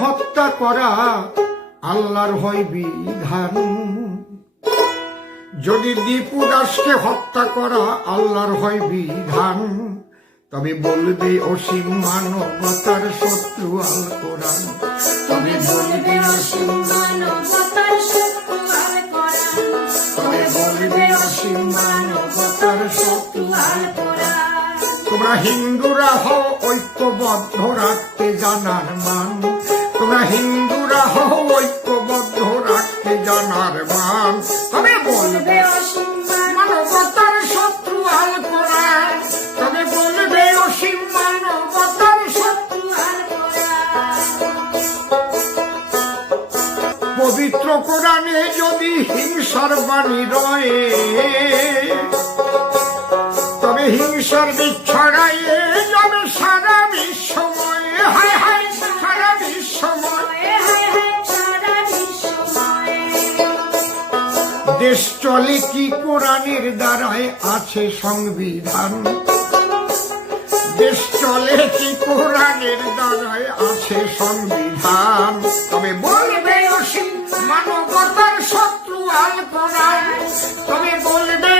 হত্যা করা আল্লাহর হয় বিধান। যদি দীপু দাসকে হত্যা করা আল্লাহর হয় বিধান, তবে বলবে অসীম মানবতার শত্রু আল কোরআন। তবে বলবে অসীম মানবতার শত্রু আল কোরআন। তবে বলবে অসীম মানবতার শত্রু আল কোরআন। তোমরা হিন্দুরা হও ঐক্যবদ্ধ রাখতে জানার মান। তোমরা হিন্দুরা হও ঐক্যবদ্ধ রাখতে জানার মান। তবে বলবে অসীম মানবতার শত্রু আল কোরআন। তবে বলবে অসীম মানবতার শত্রু আল কোরআন। পবিত্র কোরআনে যদি হিংসার বাণী রয়ে, তবে হিংসার বিচ্ছড়াইয়ে যাবে সারা বিশ্বময়। হায় হায় সারা বিশ্বময়। দেশ চলে কি কোরআনের দ্বারায় আছে সংবিধান। দেশ চলে কি কোরআনের দ্বারায় আছে সংবিধান। তবে বলবে অসীম মানবতার শত্রু আল কোরআন। তবে বলবে